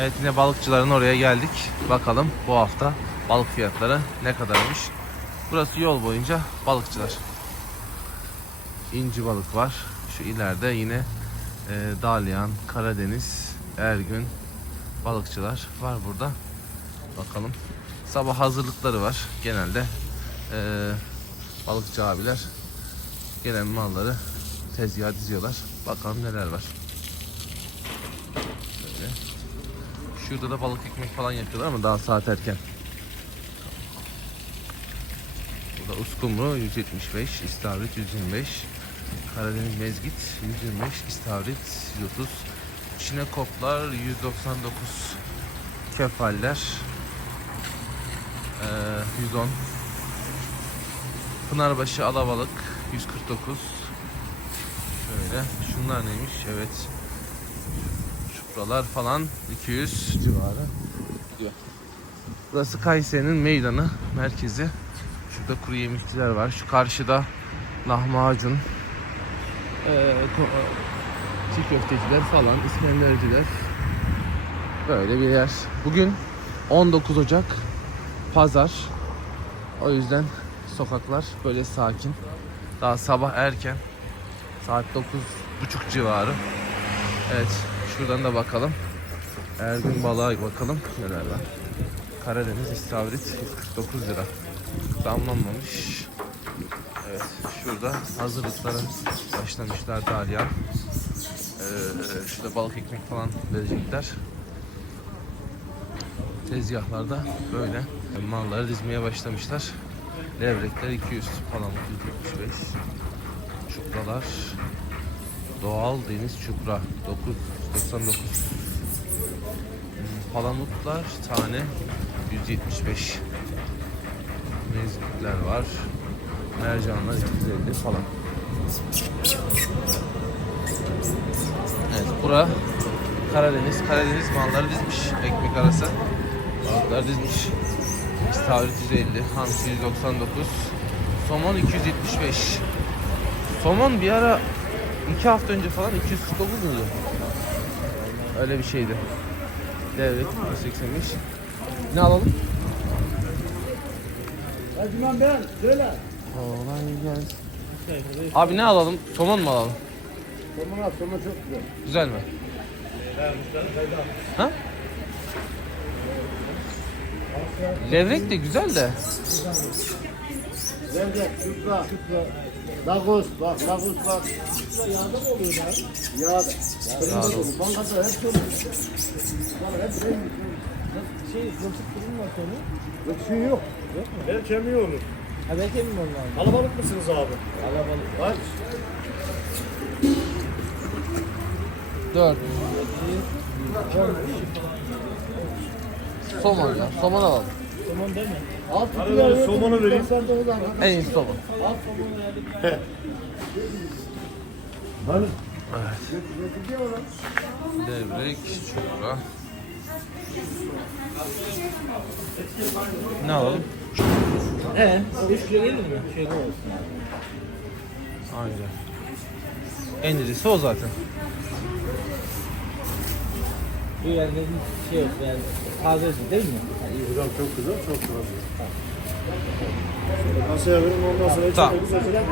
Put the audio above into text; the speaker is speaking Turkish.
Evet yine balıkçıların oraya geldik. Bakalım bu hafta balık fiyatları ne kadarmış. Burası yol boyunca balıkçılar. İnci balık var. Şu ileride yine e, Dalyan, Karadeniz, Ergün balıkçılar var burada. Bakalım. Sabah hazırlıkları var. Genelde e, balıkçı abiler gelen malları tezgaha diziyorlar. Bakalım neler var. Böyle. Şurada da balık ekmek falan yapıyorlar ama daha saat erken. Burada uskumru 175, istavrit 125, Karadeniz mezgit 125, istavrit 130, çinekoplar 199, kefaller eee, 110, Pınarbaşı alabalık 149. Şöyle şunlar neymiş? Evet. Çupralar falan 200 civarı gidiyor. Burası Kayseri'nin meydanı, merkezi. Şurada kuru yemişçiler var. Şu karşıda lahmacun, ko- çiğ köfteciler falan, İskenderciler. Böyle bir yer. Bugün 19 Ocak Pazar. O yüzden sokaklar böyle sakin. Daha sabah erken. Saat 9.30 civarı. Evet, şuradan da bakalım. Ergün balığa bakalım neler var. Karadeniz istavrit 149 lira. Damlanmamış. Evet, şurada hazırlıklara başlamışlar Dalya. Ee, şurada balık ekmek falan verecekler. Tezgahlarda böyle malları dizmeye başlamışlar. Levrekler 200 falan 175. Çupralar doğal deniz çupra 999. Hmm, Palamutlar tane 175. Mezgitler var. Mercanlar 250 falan. Evet bura Karadeniz. Karadeniz malları dizmiş ekmek arası. Balıklar dizmiş. İstavrit 150, hamsi 199, somon 275. Somon bir ara iki hafta önce falan 249 muydu? Öyle bir şeydi. Devlet 185. Ne alalım? Hacıman ben söyle. Kolay gelsin. Abi ne alalım? Somon mu alalım? Somona soma çok güzel. Güzel mi? Ha? Levrek de güzel de. Levrek, şupra, Lagos, bak Lagos bak. Yağda mı oluyor ya? Yağda. Yağda olur. Bankada hep olur. Bak hep şey. Şey, yoksa kırım var sonu. Yok şey yok. Ben kemiği olur. Ha belki mi onlar? Alabalık mısınız abi? Alabalık. Kaç? 4. Somon ya. Somon alalım. Somon değil mi? Kilo ben verdim, somonu vereyim. 99 arkadaş. En iyisi somon. Alt somonu verdik. Hani? Götürüyor lan. Levrek, çupra. Ne alalım? He. O 3 kilo gelir mi? Şöyle olsun. Aynen. En iyisi o zaten. Bu yani şey olsun yani tazesi değil mi? Hocam çok güzel, çok güzel. Masaya verin ondan sonra Tamam. içeri güzel.